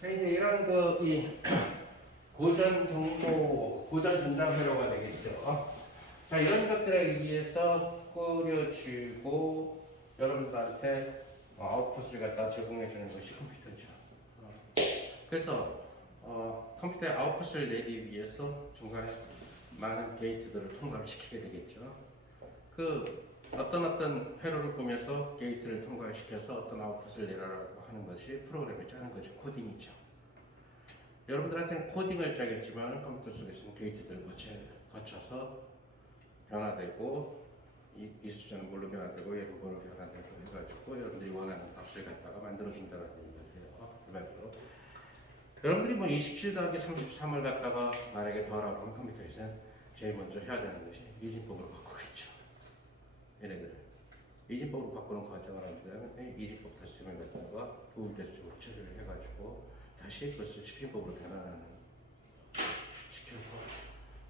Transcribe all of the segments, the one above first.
자, 이제 이런 이 고전 정보, 고전 전자회로가 되겠죠. 자, 이런 것들에 의해서 꾸려지고 여러분들한테 아웃풋을 갖다 제공해 주는 것이 컴퓨터죠. 그래서 컴퓨터의 아웃풋을 내기 위해서 중간에 많은 게이트들을 통과를 시키게 되겠죠. 어떤 회로를 꾸며서 게이트를 통과를 시켜서 어떤 아웃풋을 내라라고 하는 것이 프로그램을 짜는 거죠. 코딩이죠. 여러분들한테는 코딩을 짜겠지만 컴퓨터 속에서는 게이트들을 거쳐서 변화되고 이 숫자는 뭘로 변화되고 얘는 뭘로 변화되고 해가지고 여러분들이 원하는 값을 갖다가 만들어준다는 얘기예요. 그 말로 여러분들이 뭐 27 더하기 33을 갖다가 만약에 더하라고 하면 컴퓨터에서는 제일 먼저 해야 되는 것이 이진법으로 바꾸겠죠. 얘네들 이진법으로 바꾸는 과정을 한 다음에 이진법 테스트를 갖다가 부분 테스트로 처리를 해가지고 다시 그것을 17법으로 변환하는 시켜서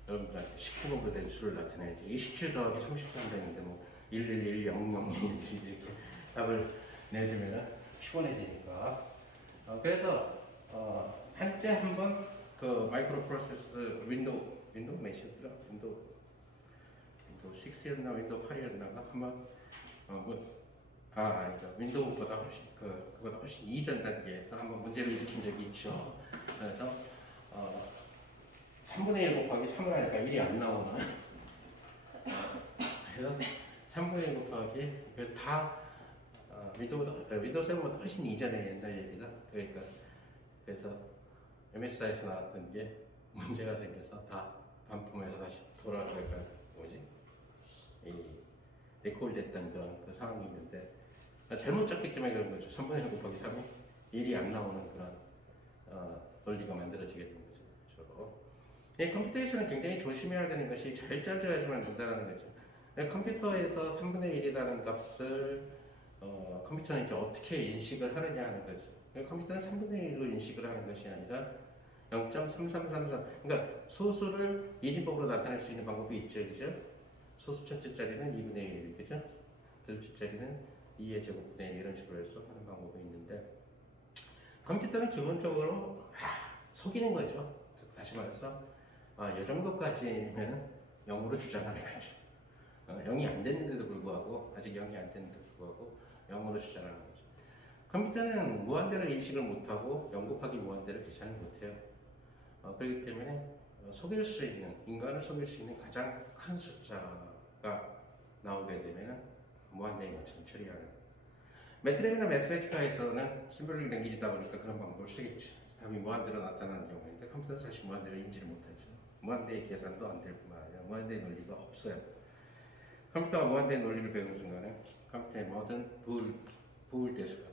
여러분들한테 19법으로 된 수를 나타내야지. 27 더하기 33 되는데 뭐 111000 이렇게 답을 내주면은 피곤해지니까. 그래서 한때 한번 그 마이크로 프로세스 윈도우 몇이었더라? 윈도우 6였나 윈도우 8이었나가 한번 아니다. 윈도우보다 훨씬 그보다 훨씬 이전 단계에서 한번 문제를 일으킨 적이 있죠. 그래서 3분의 1 곱하기 3을 하니까 1이 안 나오는. 그래서 3분의 1 곱하기 그래서 다 윈도우 7보다 훨씬 이전의 옛날 얘기다. 그러니까 그래서 MSI에서 나왔던 게 문제가 생겨서 다 반품해서 다시 돌아가니까 이 리콜 됐던 그런 그 상황이 있는데 잘못 짰기 때문에 그런 거죠. 3분의 1 곱하기 3이 1이 안 나오는 그런 논리가 만들어지게 된 거죠. 컴퓨터에서는 굉장히 조심해야 되는 것이 잘 짜줘야지만 된다는 거죠. 컴퓨터에서 3분의 1이라는 값을 컴퓨터는 이제 어떻게 인식을 하느냐 하는 거죠. 컴퓨터는 3분의 1로 인식을 하는 것이 아니라 0.3333 그러니까 소수를 이진법으로 나타낼 수 있는 방법이 있죠. 그죠? 소수 첫째짜리는 2분의 1, 그죠? 둘째짜리는 2의 제곱분의 1 이런 식으로 해서 하는 방법이 있는데 컴퓨터는 기본적으로 속이는 거죠. 다시 말해서 이 정도까지면 0으로 주장하는 거죠. 0이 안 됐는데도 불구하고 아직 0이 안 됐는데도 불구하고 0으로 주장하는 거죠. 컴퓨터는 무한대를 인식을 못하고 0 곱하기 무한대를 계산을 못해요. 그렇기 때문에 속일 수 있는 인간을 속일 수 있는 가장 큰 숫자가 나오게 되면 무한대인 것처럼 처리하는. 매트랩이나 매스매티카에서는 심볼릭 랭귀지다 보니까 그런 방법을 쓰겠죠. 답이 무한대로 나타나는 경우인데 컴퓨터는 사실 무한대를 인지를 못하죠. 무한대의 계산도 안 될 뿐만 아니라 무한대의 논리가 없어요. 컴퓨터가 무한대의 논리를 배우는 순간에 컴퓨터의 모든 부울대수가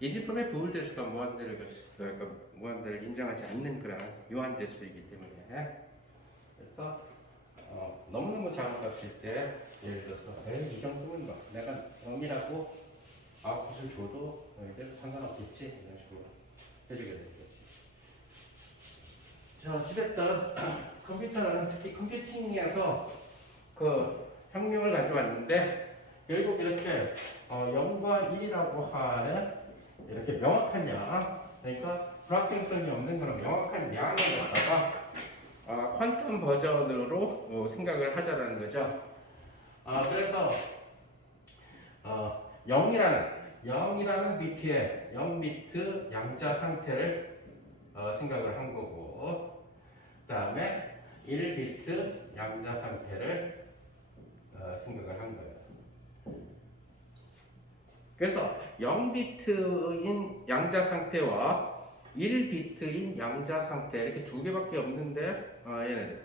이진법의 부울대수가 무한대를 인정하지 않는 그런 요한대수이기 때문에 그래서 너무너무 작은 값일 때 예를 들어서 이 정도면 내가 0이라고 아웃풋을 줘도 상관없겠지 이런 식으로 해주게 되는 거지. 자, 어찌됐든 컴퓨터는 특히 컴퓨팅에서 혁명을 가져왔는데 결국 이렇게 0과 1이라고 하는 이렇게 명확한 양, 그러니까 불확정성이 없는 그런 명확한 양을 갖다가 퀀텀 버전으로 생각을 하자라는 거죠. 그래서 0이라는 비트의 0비트 양자 상태를 생각을 한 거고, 그 다음에 1비트 양자 상태를 생각을 한 거예요. 그래서 0비트인 양자 상태와 1비트인 양자 상태 이렇게 두 개밖에 없는데 얘네들.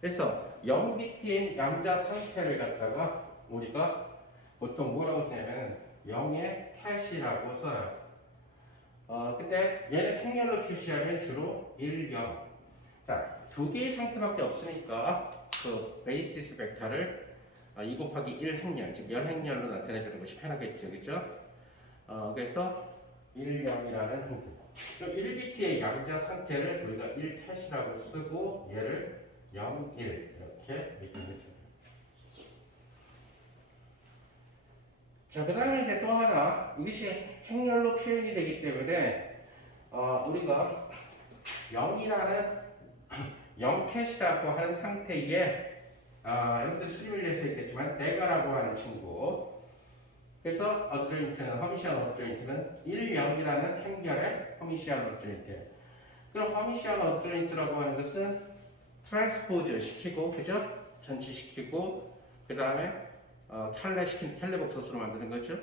그래서 0비트인 양자 상태를 갖다가 우리가 보통 뭐라고 쓰냐면 0의 캣이라고 써요. 근데 얘는 행렬로 표시하면 주로 1, 0. 자, 두 개의 상태밖에 없으니까 그 베이시스 벡터를 2 곱하기 1 행렬, 즉 열행렬로 나타내주는 것이 편하겠죠. 그죠? 그래서 1, 0이라는 형태. 1비트의 양자 상태를 우리가 1 캣이라고 쓰고 얘를 0, 1 이렇게 얘기해줍니다. 자, 그 다음에 이제 또 하나, 이것이 행렬로 표현이 되기 때문에 우리가 0이라는 0캣이라고 하는 상태에 여러분들 시뮬레이션에 있겠지만 내가라고 하는 친구. 그래서 어드조인트는 허미시안 어드조인트는 1, 0이라는 행렬의 허미시안 어드조인트. 그럼 허미시안 어드조인트라고 하는 것은 트랜스포즈 시키고, 그죠? 전치시키고, 그 다음에 탈레시킨 텔레복소스로 만드는 거죠.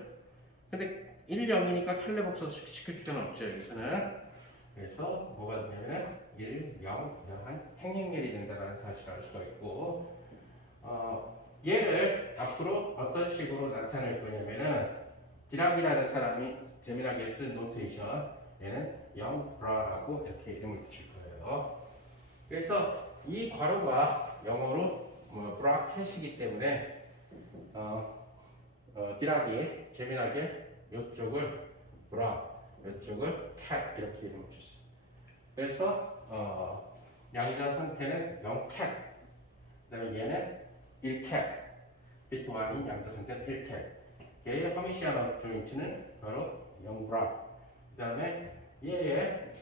근데 1, 0이니까 텔레복소스 시킬 필요는 없죠, 여기서는. 그래서 뭐가 되냐면 1, 0 이러한 행행렬이 된다는 사실을 알 수가 있고, 얘를 앞으로 어떤 식으로 나타낼 거냐면은 디락이라는 사람이 재미나게 쓴 노테이션, 얘는 0브라라고 이렇게 이름을 붙일 거예요. 그래서 이 괄호가 영어로 브라켓이기 때문에 디락이 재미나게 이쪽을 브라, 이쪽을 캣 이렇게 이름을 줬어요. 그래서 양자 상태는 0캣, 그다음에 얘는 1캣, 비트 1인 양자 상태는 1캣. 얘의 허미시안 조인트는 바로 0브라. 그다음에 얘의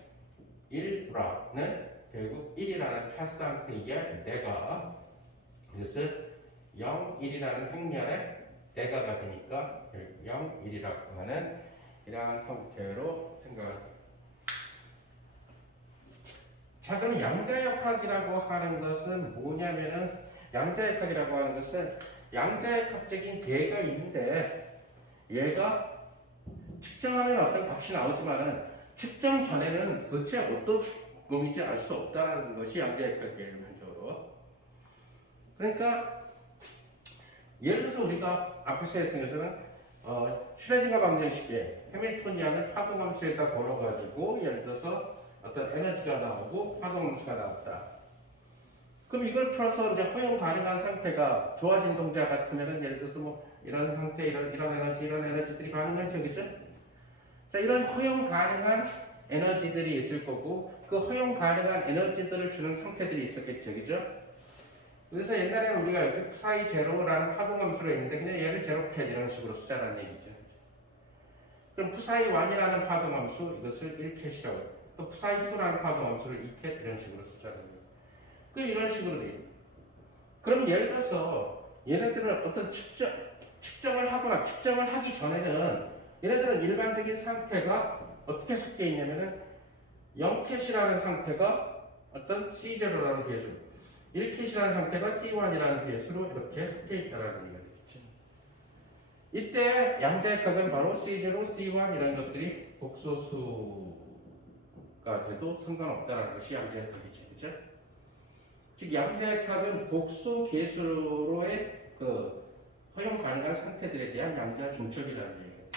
1브라는 결국 1이라는 캣 상태의 내가, 이것은 0, 1이라는 행렬의 내가가 되니까 0, 1이라고 하는 이러한 형태로 생각합니다. 자, 그럼 양자역학이라고 하는 것은 뭐냐면은, 양자역학이라고 하는 것은 양자역학적인 배가 있는데 얘가 측정하면 어떤 값이 나오지만은 측정 전에는 도대체 어떤 놈인지 알 수 없다는 것이 양자역학이에요, 기본적으로. 그러니까 예를 들어서 우리가 앞에서 했던 것처럼 슈레딩거 방정식에 해밀토니안을 파동함수에다 걸어가지고 예를 들어서 어떤 에너지가 나오고 파동함수가 나왔다. 그럼 이걸 풀어서 이제 허용 가능한 상태가 좋아진 동작 같으면은 예를 들어서 뭐 이런 상태, 이런 에너지, 이런 에너지들이 가능하죠, 그죠? 자, 이런 허용 가능한 에너지들이 있을 거고 그 허용 가능한 에너지들을 주는 상태들이 있었겠죠, 그죠? 그래서 옛날에는 우리가 여기 psi 제로라는 파동함수로 했는데 그냥 얘를 제로캣 이런 식으로 쓰자라는 얘기죠. 그럼 psi 1이라는 파동함수 이것을 1캣이라고, 또 psi 2라는 파동함수를 2캣 이런 식으로 쓰자는 거예요. 그 이런 식으로 돼요. 그럼 예를 들어서 얘네들은 어떤 측정을 하거나 측정을 하기 전에는 얘네들은 일반적인 상태가 어떻게 섞여 있냐면은 0캣이라는 상태가 어떤 C0라는 계수, 1캣이라는 상태가 C1이라는 계수로 이렇게 섞여 있다는 얘기가 되겠죠. 이때 양자역학은 바로 C0, C1 이런 것들이 복소수가 돼도 상관없다는 것이 양자역학이죠. 그죠? 즉 양자역학은 복소 계수로의 그 허용 가능한 상태들에 대한 양자 중첩이라는 얘기예요.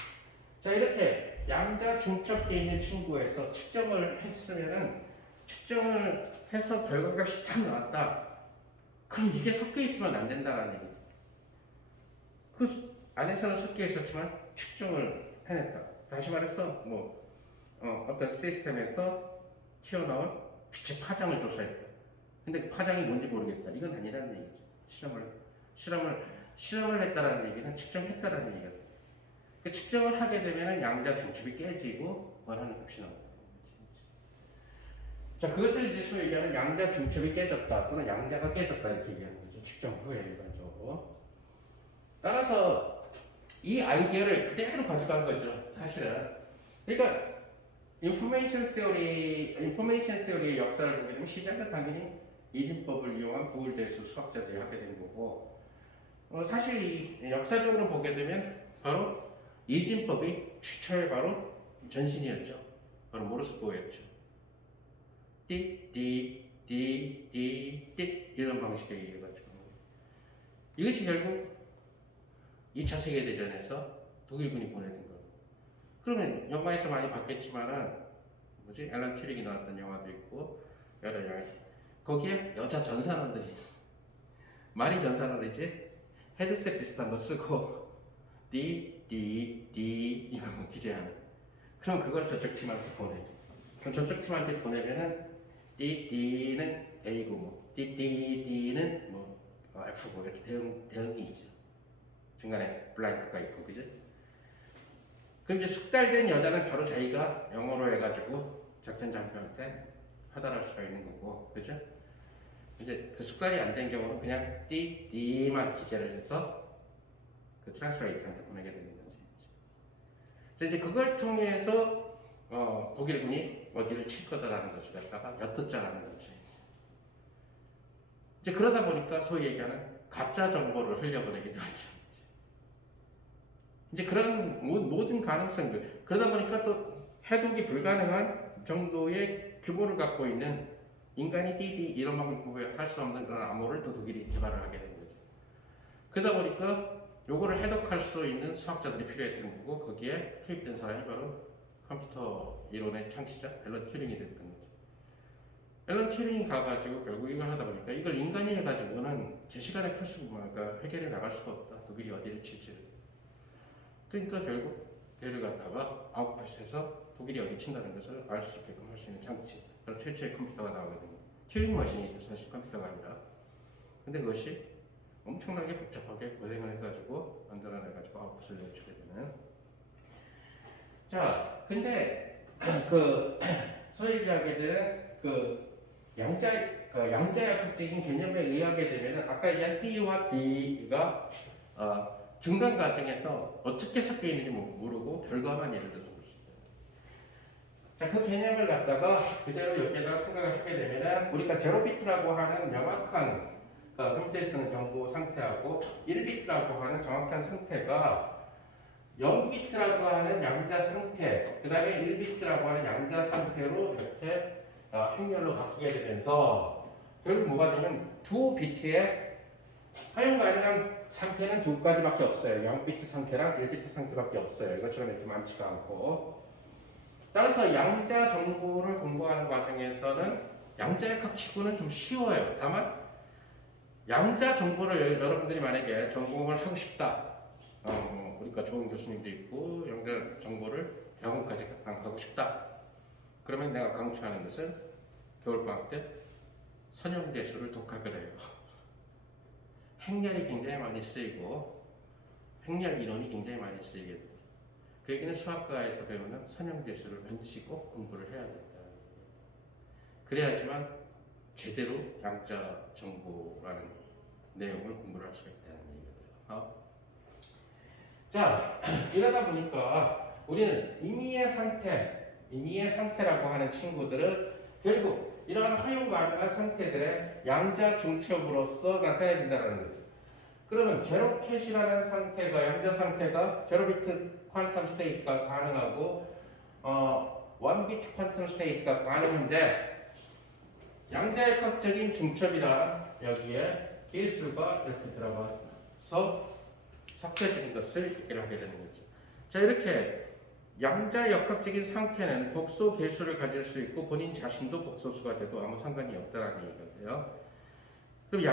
자, 이렇게 양자 중첩되어 있는 친구에서 측정을 했으면은 측정을 해서 결과가 10딱 나왔다. 그럼 이게 섞여 있으면 안 된다는 얘기예요. 그 안에서는 섞여 있었지만 측정을 해냈다. 다시 말해서 어떤 시스템에서 튀어나온 빛의 파장을 조사했다. 근데 그 파장이 뭔지 모르겠다. 이건 아니라는 얘기죠. 실험을 했다라는 얘기는 측정했다라는 얘기가 돼요. 그 측정을 하게 되면은 양자 중첩이 깨지고 원하는 값이 나온다. 자, 그것을 이제 소위 얘기하는 양자 중첩이 깨졌다 또는 양자가 깨졌다 이렇게 얘기하는 거죠. 측정 후에 일반적으로. 따라서 이 아이디어를 그대로 가져간 거죠. 사실은. 그러니까 인포메이션 세어리의 역사를 보게 되면 시작은 당연히 이진법을 이용한 부울대수 수학자들이 하게 된 거고, 사실 이 역사적으로 보게 되면 바로 이진법이 최초의 바로 전신이었죠. 바로 모르스코어였죠. 띠띠띠띠띠 이런 방식의 얘기해가지고 이것이 결국 2차 세계대전에서 독일군이 보내준 거예요. 그러면 영화에서 많이 봤겠지만은 앨런 튜링이 나왔던 영화도 있고 여러 영화, 거기에 여자 전산원들이 있어. 말이 전산원이지 헤드셋 비슷한 거 쓰고 띠띠띠 이거 기재하는. 그럼 그걸 저쪽 팀한테 보내. 그럼 저쪽 팀한테 보내면은 띠띠는 A고 띠띠띠는 F고 이렇게 대응이 있죠. 중간에 블랭크가 있고, 그죠? 그럼 이제 숙달된 여자는 바로 자기가 영어로 해가지고 작전 장비할 때 하달할 수가 있는 거고, 그죠? 이제 그 습관이 안 된 경우는 그냥 D만 기재를 해서 그 트랜스레이터한테 보내게 되는 거지. 이제 그걸 통해서 독일군이 어디를 칠 거다라는 것을 갖다가 엿듣자라는 거지. 이제 그러다 보니까 소위 얘기하는 가짜 정보를 흘려보내기도 하죠. 이제 그런 모든 가능성들, 그러다 보니까 또 해독이 불가능한 정도의 규모를 갖고 있는 인간이 띠디 이런 방법을 할 수 없는 그런 암호를 또 독일이 개발을 하게 된 거죠. 그러다 보니까 요거를 해독할 수 있는 수학자들이 필요했던 거고, 거기에 투입된 사람이 바로 컴퓨터 이론의 창시자 앨런 튜링이 됐던 거죠. 앨런 튜링이 가가지고 결국 이걸 하다 보니까 이걸 인간이 해가지고는 제 시간에 풀 수가 해결해 나갈 수가 없다. 독일이 어디를 칠지를. 그러니까 결국 얘를 갖다가 아웃풋에서 독일이 어디 친다는 것을 알 수 있게끔 할 수 있는 장치. 그래서 최초의 컴퓨터가 나오거든요. 튜링 머신이죠. 사실 컴퓨터가 아니라. 근데 그것이 엄청나게 복잡하게 고생을 해가지고 만들어내가지고 아웃풋을 내주게 되는. 자, 근데 그 소위 얘기하게 되는 그 양자역학적인 개념에 의하게 되면은 아까 얘기한 D와 D가 중간 과정에서 어떻게 섞여 있는지 모르고 결과만 예를 들어서 볼 수 있어요. 자, 그 개념을 갖다가 그대로 여기에다 생각을 하게 되면은 우리가 제로비트라고 하는 명확한 컴퓨터에 쓰는 정보 상태하고 1비트라고 하는 정확한 상태가 0비트라고 하는 양자 상태, 그 다음에 1비트라고 하는 양자 상태로 이렇게 행렬로 바뀌게 되면서 결국 뭐가 되면 두 비트의 사용 가능한 상태는 두 가지밖에 없어요. 0비트 상태랑 1비트 상태밖에 없어요. 이것처럼 이렇게 많지가 않고. 따라서 양자 정보를 공부하는 과정에서는 양자역학 치고는 좀 쉬워요. 다만 양자 정보를 여러분들이 만약에 전공을 하고 싶다. 우리가 좋은 교수님도 있고 양자 정보를 대학원까지 안 가고 싶다. 그러면 내가 강추하는 것은 겨울방학 때 선형대수를 독학을 해요. 행렬이 굉장히 많이 쓰이고 행렬 이론이 굉장히 많이 쓰이게 됩니다. 그 얘기는 수학과에서 배우는 선형대수를 반드시 꼭 공부를 해야 된다. 그래야지만 제대로 양자 정보라는 내용을 공부를 할 수가 있다는 얘기거든요. 자, 이러다 보니까 우리는 임의의 상태라고 하는 친구들은 결국 이러한 허용 가능한 상태들의 양자 중첩으로서 나타내진다는 거죠. 그러면 제로 캣이라는 상태가 양자 상태가 제로비트 퀀텀 스테이트가 가능하고 원비트 퀀텀 스테이트가 가능한데 양자역학적인 중첩이라 여기에 개수가 이렇게 들어가서 섞여지는 것을 얘기를 하게 되는 거죠. 자, 이렇게 양자역학적인 상태는 복소 개수를 가질 수 있고 본인 자신도 복소수가 돼도 아무 상관이 없다라는 얘기거든요. 그럼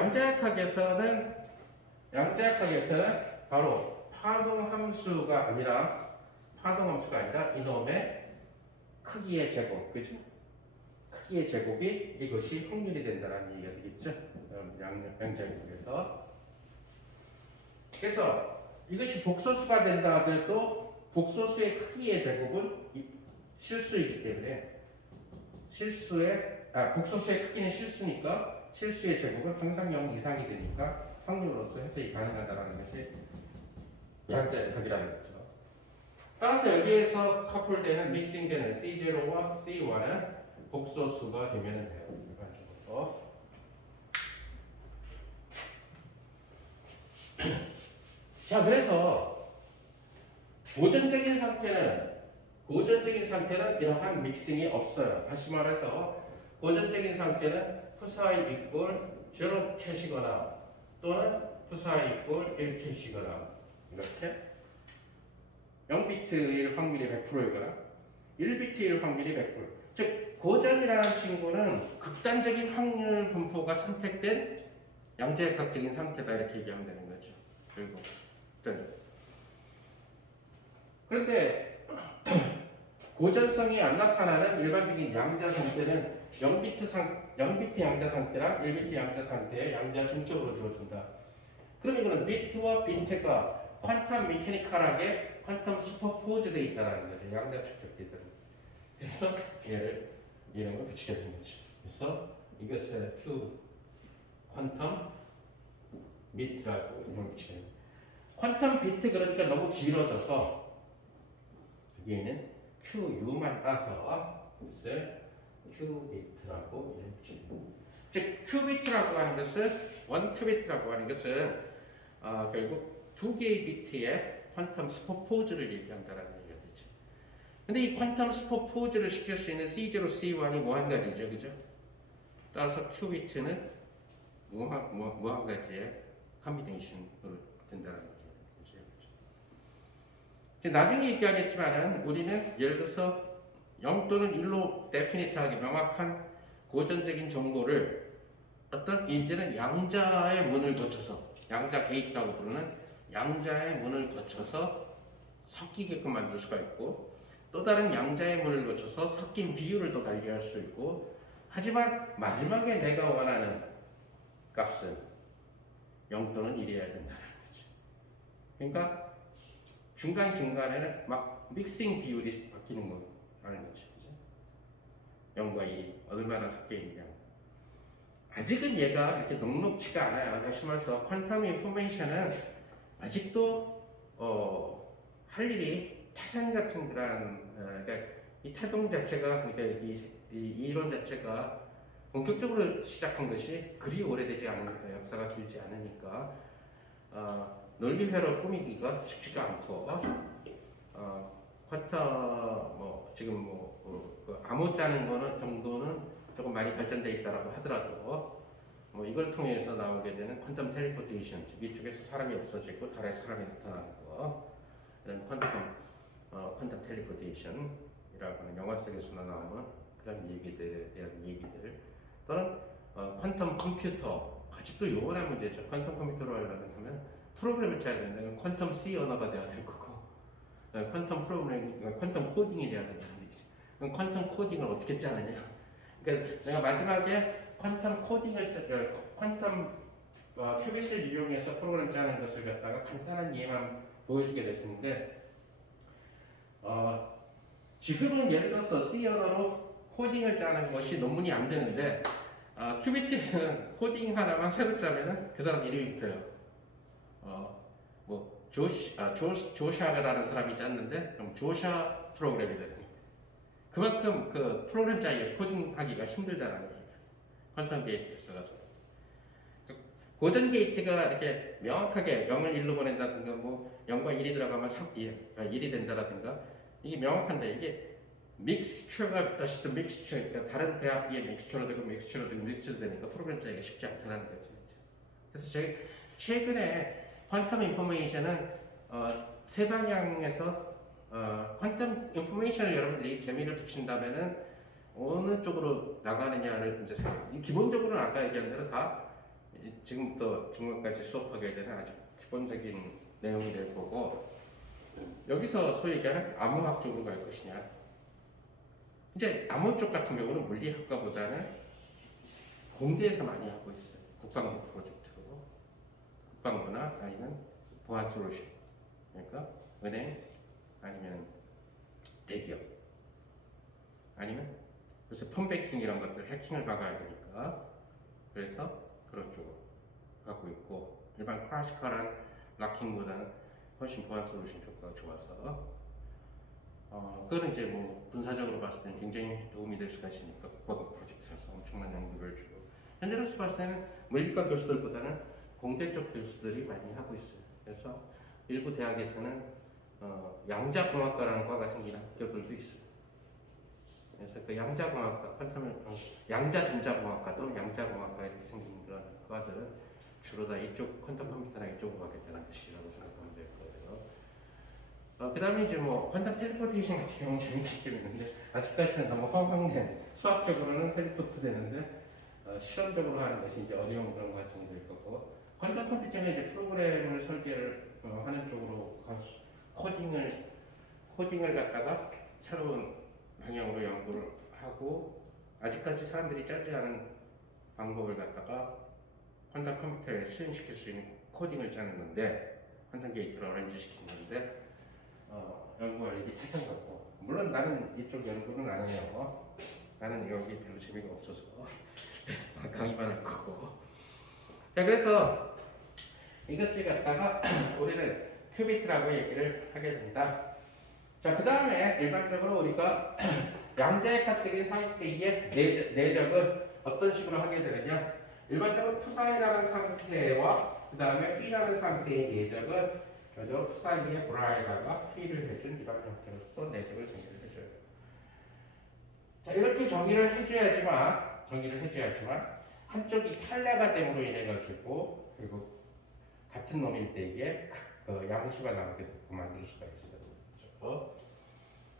양자역학에서는 바로 파동함수가 아니라 이놈의 크기의 제곱, 그죠? 크기의 제곱이 이것이 확률이 된다는 얘기가 되겠죠? 양자역학에서. 그래서 이것이 복소수가 된다 하더라도 복소수의 크기의 제곱은 실수이기 때문에 복소수의 크기는 실수니까 실수의 제곱은 항상 0 이상이 되니까 확률로서 해석이 가능하다는 것이 양자역학이라는 거죠. 따라서 여기에서 커플되는 믹싱되는 C0와 C1은 복소수가 되면 돼요. 일반적으로. 자, 그래서 고전적인 상태는 이러한 믹싱이 없어요. 다시 말해서 고전적인 상태는 푸사이 이꼴 0 캐시거나 또는 푸사이 이꼴 1 캐시거나 이렇게 0비트일 확률이 100%이거나 1비트일 확률이 100%. 즉 고전이라는 친구는 극단적인 확률 분포가 선택된 양자역학적인 상태다 이렇게 얘기하면 되는 거죠. 그리고 그런데 고전성이 안 나타나는 일반적인 양자 상태는 0비트 양자 상태랑 1비트 양자 상태의 양자 중첩으로 주어진다. 그럼 이거는 비트와 비트가 퀀텀 메케니컬하게 퀀텀 슈퍼포즈되어 있다는 거죠. 양자 축적기들은. 그래서 얘를 이름을 붙이게 된 거죠. 그래서 이것을 Q 퀀텀 비트라고 이름을 붙이게 된 거예요. 퀀텀 비트 그러니까 너무 길어져서 여기에는 QU만 따서 이것을 Q비트라고 이름 붙이게 됩니다. 즉 Q비트라고 하는 것은 1큐비트라고 하는 것은 결국 두 개의 비트의 퀀텀 스포포즈를 얘기한다는 얘기가 되죠. 근데 이 퀀텀 스포포즈를 시킬 수 있는 C0, C1이 무한가지죠, 그죠? 따라서 Q비트는 무한가지의 컨비네이션으로 된다는 얘기죠. 이제 나중에 얘기하겠지만은 우리는 예를 들어서 0 또는 1로 데피니트하게 명확한 고전적인 정보를 어떤 이제는 양자의 문을 거쳐서 양자 게이트라고 부르는 양자의 문을 거쳐서 섞이게끔 만들 수가 있고 또 다른 양자의 문을 거쳐서 섞인 비율을 또 달리할 수 있고 하지만 마지막에 내가 원하는 값은 0 또는 1이어야 된다는 거죠. 그러니까 중간중간에는 막 믹싱 비율이 바뀌는 거라는 거죠. 0과 1이 얼마나 섞여 있느냐. 아직은 얘가 이렇게 녹록치가 않아요. 다시 말해서 퀀텀 인포메이션은 아직도 할 일이 태산 같은 그런 그러니까 이 태동 자체가 그러니까 이 이론 자체가 본격적으로 시작한 것이 그리 오래되지 않으니까 역사가 길지 않으니까 논리회로 꾸미기가 쉽지가 않고 퀀텀 뭐 지금 그 암호 짜는 거는 정도는 조금 많이 발전되어 있다라고 하더라도 뭐 이걸 통해서 나오게 되는 퀀텀 텔레포테이션 이쪽에서 사람이 없어지고 달에 사람이 나타나는 거 이런 퀀텀 텔레포테이션이라고 하는 영화 속에서나 나오는 그런 얘기들에 대한 얘기들 또는 퀀텀 컴퓨터 아직도 요원한 문제죠. 퀀텀 컴퓨터로 하려면 프로그램을 짜야 된다면 퀀텀 C 언어가 돼야 될 거고 퀀텀 프로그래밍, 퀀텀 코딩이 돼야 된다는 얘기죠. 그럼 퀀텀 코딩을 어떻게 짜느냐? 그러니까 내가 마지막에 퀀텀 코딩을 퀀텀 큐빗을 이용해서 프로그램 짜는 것을 갖다가 간단한 예만 보여주게 될 텐데 지금은 예를 들어서 C 언어로 코딩을 짜는 것이 논문이 안 되는데 큐비트에서는 코딩 하나만 새로 짜면은 그 사람 이름이 붙어요. 뭐 조샤라는 사람이 짰는데 그럼 조샤 프로그램이 되는 거예요. 그만큼 그 프로그램 짜기가 코딩하기가 힘들다는 거예요. 퀀텀 게이트에서 고전 게이트가 이렇게 명확하게 0을 1로 보낸다든가 뭐 0과 1이 들어가면 1이 된다라든가 이게 명확한데 이게 믹스처가 다시 또 믹스처 그러니까 다른 대합비의 믹스처로 되고 믹스처로 되고 믹스처로 되니까 프로그램 짜기가 쉽지 않다는 거죠. 그래서 저희 최근에 퀀텀 인포메이션은 세 방향에서 퀀텀 인포메이션을 여러분들이 재미를 붙인다면은 어느 쪽으로 나가느냐를 이제 기본적으로는 아까 얘기한 대로 다 지금부터 중간까지 수업하게 되는 아주 기본적인 내용이 될 거고 여기서 소위 얘기하는 암호학 쪽으로 갈 것이냐 이제 암호 쪽 같은 경우는 물리학과보다는 공대에서 많이 하고 있어요. 국방부 프로젝트로 국방부나 아니면 보안 솔루션 그러니까 은행 아니면 대기업 아니면 그래서 폰배킹 이런 것들 해킹을 막아야 되니까 그래서 그런 쪽으로 가고 있고 일반 클래시컬한 락킹보다는 훨씬 보안 솔루션 효과가 좋아서 그거는 이제 뭐 분사적으로 봤을 때는 굉장히 도움이 될 수가 있으니까 국방부 프로젝트에서 엄청난 연구를 주고 현재로서 봤을 때는 물리과 교수들보다는 공대 쪽 교수들이 많이 하고 있어요. 그래서 일부 대학에서는 양자공학과라는 과가 생기는 학교들도 있어요. 그래서 그 양자공학과, 양자전자공학과 또는 양자공학과 이렇게 생긴 그런 과들은 주로 다 이쪽 퀀텀 컴퓨터나 이쪽으로 가겠다는 뜻이라고 생각하면 될 거예요. 그 다음에 이제 뭐 퀀텀 텔레포테이션 같은 경우는 재밌는데 아직까지는 너무 허황된 수학적으로는 텔레포트 되는데 실험적으로 하는 것이 이제 어려운 그런 과정이 될 거고 퀀텀 컴퓨터는 이제 프로그램을 설계를 하는 쪽으로 코딩을 갖다가 새로운 방향으로 연구를 하고 아직까지 사람들이 짜지 않은 방법을 갖다가 퀀텀 컴퓨터에 수행시킬 수 있는 코딩을 짜는 건데 퀀텀 게이트를 어레인지 시키는 건데 연구할 일이 태산 같고 물론 나는 이쪽 연구는 안 해요. 나는 여기 별로 재미가 없어서 강의만 할 거고. 자, 그래서 이것을 갖다가 우리는 큐비트라고 얘기를 하게 된다. 자, 그 다음에 일반적으로 우리가 양자역학적인 상태의 내적은 어떤 식으로 하게 되느냐? 일반적으로 푸사이라는 상태와 그 다음에 P라는 상태의 내적은 일반적으로 푸사이의 브라에다가 P를 해준 이런 형태로서 내적을 정의를 해줘요. 자, 이렇게 정의를 해줘야지만 한쪽이 탈레가 됨으로 인해 가지고 그리고 같은 놈일 때에 양수가 나오게 되고 만들 수가 있어요. 그렇죠?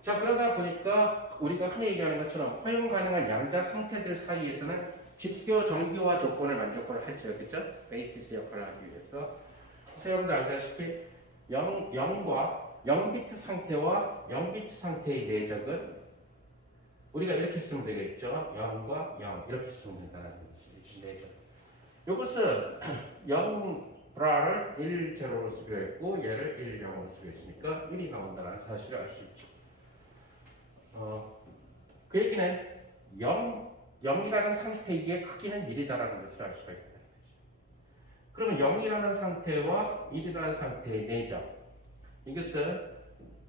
자, 그러다 보니까 우리가 흔히 얘기하는 것처럼 허용 가능한 양자 상태들 사이에서는 집교 정교화 조건을 만족을 하죠. 그죠? 베이시스 역할을 하기 위해서. 그래서 여러분들 알다시피 0비트 상태와 0비트 상태의 내적은 우리가 이렇게 쓰면 되겠죠. 0과 0 이렇게 쓰면 된다는 거지. 내적. 이것은 0 브라를 1, 0로 쓰기로 했고 얘를 1, 0으로 쓰기로 했으니까 1이 나온다는 사실을 알 수 있죠. 그 얘기는 0이라는 상태의 크기는 1이다라는 것을 알 수가 있다는 거죠. 그러면 0이라는 상태와 1이라는 상태의 내적 이것은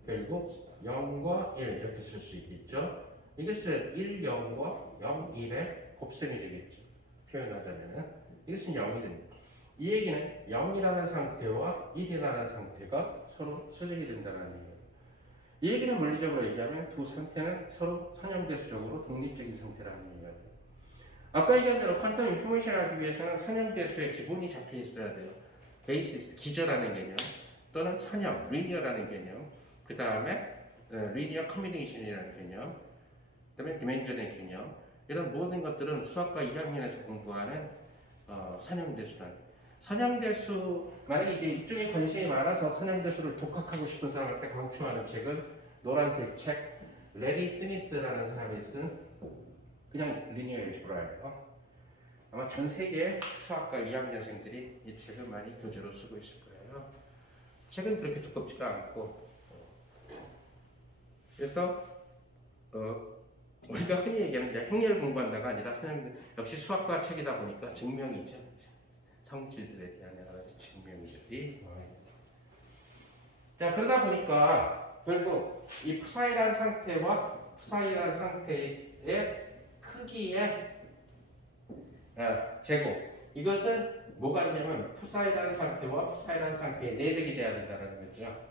결국 0과 1 이렇게 쓸 수 있겠죠. 이것은 1, 0과 0, 1의 곱셈이 되겠죠. 표현하자면은 이것은 0이 됩니다. 이 얘기는 0이라는 상태와 1이라는 상태가 서로 수직이 된다는 얘기예요. 이 얘기는 물리적으로 얘기하면 두 상태는 서로 선형대수적으로 독립적인 상태라는 얘기가 돼요. 아까 얘기한 대로 퀀텀 인포메이션을 하기 위해서는 선형대수의 기본이 잡혀 있어야 돼요. 베이시스, 기저라는 개념 또는 선형, 리니어라는 개념 그 다음에 리니어 커뮤니케이션이라는 개념 그 다음에 디멘전의 개념 이런 모든 것들은 수학과 2학년에서 공부하는 선형대수라는 선형대수 만약에 이제 이쪽에 관심이 많아서 선형대수를 독학하고 싶은 사람한테 강추하는 책은 노란색 책 레리 스미스라는 사람이 쓴 그냥 리니어 일지브라예요. 아마 전 세계 수학과 2학년생들이 이 책을 많이 교재로 쓰고 있을 거예요. 책은 그렇게 두껍지가 않고 그래서 우리가 흔히 얘기하는 게 행렬 공부한다가 아니라 역시 수학과 책이다 보니까 증명이죠. 성질들에 대한 여러 가지 증명들이 자, 그러다 보니까 결국 이 푸사이란 상태와 푸사이란 상태의 크기의 제곱 이것은 뭐가 있냐면 푸사이란 상태와 푸사이란 상태의 내적이 돼야 된다는 거죠.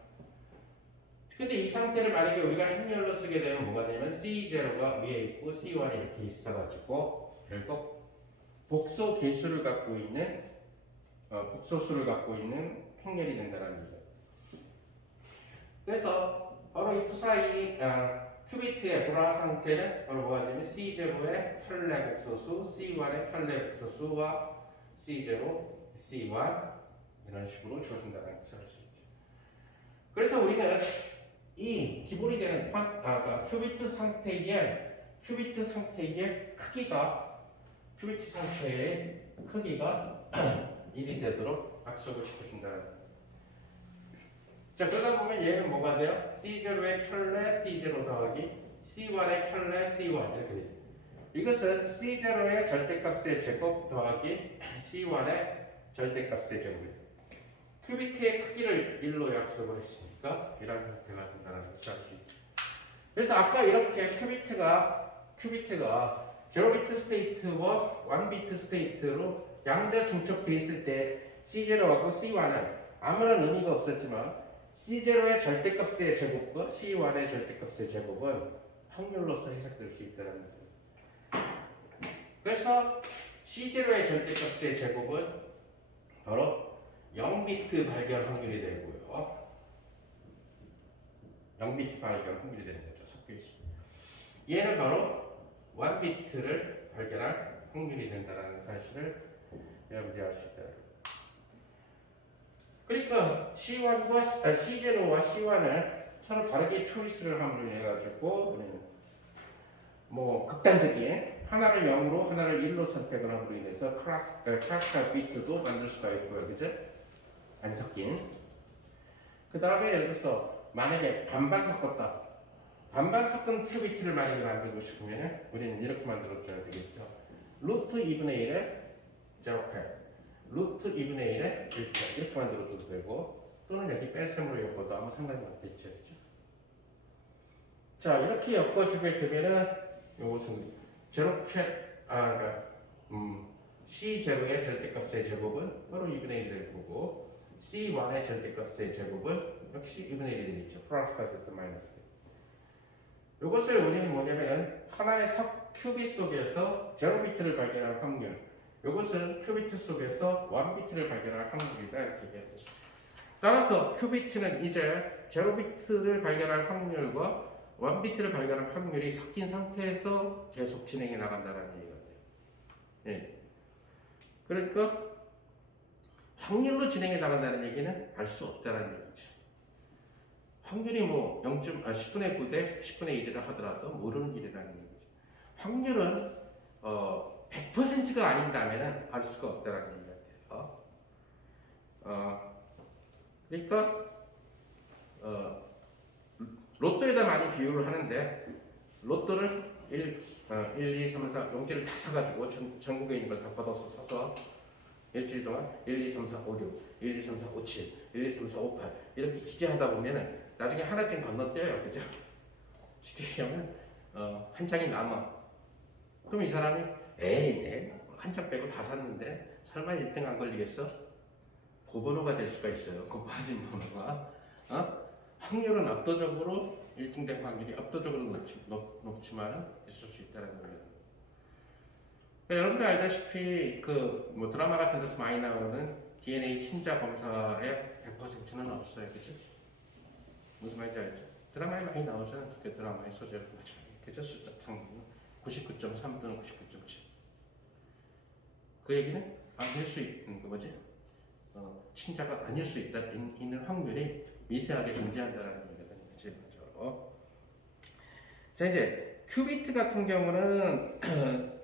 근데 이 상태를 만약에 우리가 행렬로 쓰게 되면 뭐가 되냐면 C0가 위에 있고 C1이 이렇게 있어가지고 결국 복소 개수를 갖고 있는 복소수를 갖고 있는 행렬이 된다는 얘기예요. 그래서 바로 이 푸사이 큐비트의 브라 상태는 바로 뭐가 되냐면 C0의 편례 복소수, C1의 편례 복소수와 C0, C1 이런 식으로 주어진다는 것을 알 수 있죠. 그래서 우리는 이 기본이 되는 큐비트 상태의 크기가 큐비트 상태의 크기가 1이 되도록 약속을 시켜준다는 거예요. 자, 그러다 보면 얘는 뭐가 돼요? C0의 켤레 C0 더하기 C1의 켤레 C1 이렇게 돼요. 이것은 C0의 절대값의 제곱 더하기 C1의 절대값의 제곱이에요. 큐비트의 크기를 1로 약속을 했으니까 이런 형태가 된다는 것을 알 수 있죠. 그래서 아까 이렇게 큐비트가 0비트 스테이트와 1비트 스테이트로 양자 중첩되어 있을 때 C0하고 C1은 아무런 의미가 없었지만 C0의 절대값의 제곱과 C1의 절대값의 제곱은 확률로서 해석될 수 있다는 거죠. 그래서 C0의 절대값의 제곱은 바로 0비트 발견 확률이 되고요. 0비트 발견 확률이 되는 거죠. 섞여 있습니다. 얘는 바로 1비트를 발견할 확률이 된다는 사실을 여러분들이 알 수 있다. 그러니까 C0와 C1을 서로 다르게 초이스를 함으로 인해 가지고 뭐 극단적인 하나를 0으로 하나를 1로 선택을 함으로 인해서 클래스컬 비트도 만들 수가 있고요. 그죠? 안 섞인. 그 다음에 예를 들어서 만약에 반반 섞었다. 반반 섞은 큐비트를 만약에 만들고 싶으면 우리는 이렇게 만들어줘야 되겠죠. 루트 2분의 1에 제곱해. 루트 2분의 1에 1차 이렇게 만들어줘도 되고 또는 여기 뺄셈으로 엮어도 아무 상관이 없겠죠. 그렇죠? 자 이렇게 엮어주게 되면은 이것은 제로캣 그러니까 C0의 절대값의 제곱은 바로 2분의 1이 될 거고 C1의 절대값의 제곱은 역시 2분의 1이 되겠죠. 플러스가 됐든 마이너스가 됐든. 이것을 우리는 뭐냐면 하나의 큐빗 속에서 0비트를 발견할 확률, 이것은 큐비트 속에서 1비트를 발견할 확률이다 이렇게 얘기합니다. 따라서 큐비트는 이제 0비트를 발견할 확률과 1비트를 발견할 확률이 섞인 상태에서 계속 진행해 나간다는 얘기가 돼요. 예. 그러니까 확률로 진행해 나간다는 얘기는 알 수 없다는 얘기죠. 확률이 뭐 10분의 9 대 10분의 1이라 하더라도 모르는 일이라는 얘기죠. 확률은 100%가 아닌다면 알 수가 없다는 얘기가 돼요. 그러니까 로또에다 많이 비유를 하는데 로또를 1, 2, 3, 4 용지를 다 사가지고 전국에 있는 걸 다 걷어서 사서 일주일 동안 1, 2, 3, 4, 5, 6, 1, 2, 3, 4, 5, 7, 1, 2, 3, 4, 5, 8 이렇게 기재하다 보면은 나중에 하나쯤 건너뛰어요. 그죠? 쉽게 얘기하면 한 장이 남아. 그럼 이 사람이 에이 한 장 빼고 다 샀는데 설마 1등 안 걸리겠어? 고번호가 될 수가 있어요. 그 빠진 번호가. 확률은 압도적으로 1등 될 확률이 압도적으로 높지만은 있을 수 있다는 거예요. 여러분들 알다시피 뭐 드라마 같은 데서 많이 나오는 DNA 친자 검사의 100%는 없어요. 그죠? 무슨 말인지 알죠? 드라마에 많이 나오잖아요. 그 드라마의 소재를 보죠. 그죠? 숫자 평균 99.3 또는 99.7. 그 얘기는 아닐 수 있는 거 뭐지? 친자가 아닐 수 있는 확률이 미세하게 존재한다는 얘기거든요. 그죠? 자 이제 큐비트 같은 경우는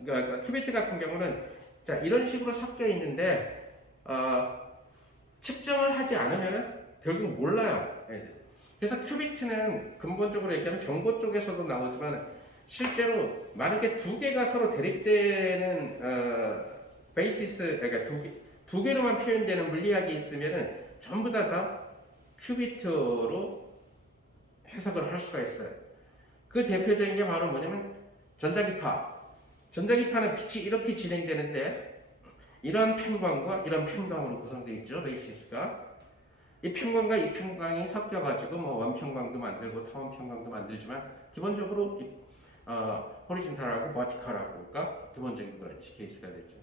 그러니까 큐비트 같은 경우는 자 이런 식으로 섞여 있는데 측정을 하지 않으면 결국 몰라요. 그래서 큐비트는 근본적으로 얘기하면 정보 쪽에서도 나오지만 실제로 만약에 두 개가 서로 대립되는 베이시스 그러니까 두 개로만 표현되는 물리학이 있으면은 전부 다 큐비트로 해석을 할 수가 있어요. 그 대표적인 게 바로 뭐냐면 전자기파. 전자기파는 빛이 이렇게 진행되는데 이러한 편광과 이런 편광으로 구성되어 있죠. 베이시스가. 이 편광과 이 편광이 섞여가지고 뭐 원편광도 만들고 타원편광도 만들지만 기본적으로 호리즌탈하고 버티컬하고가 기본적인 케이스가 되죠.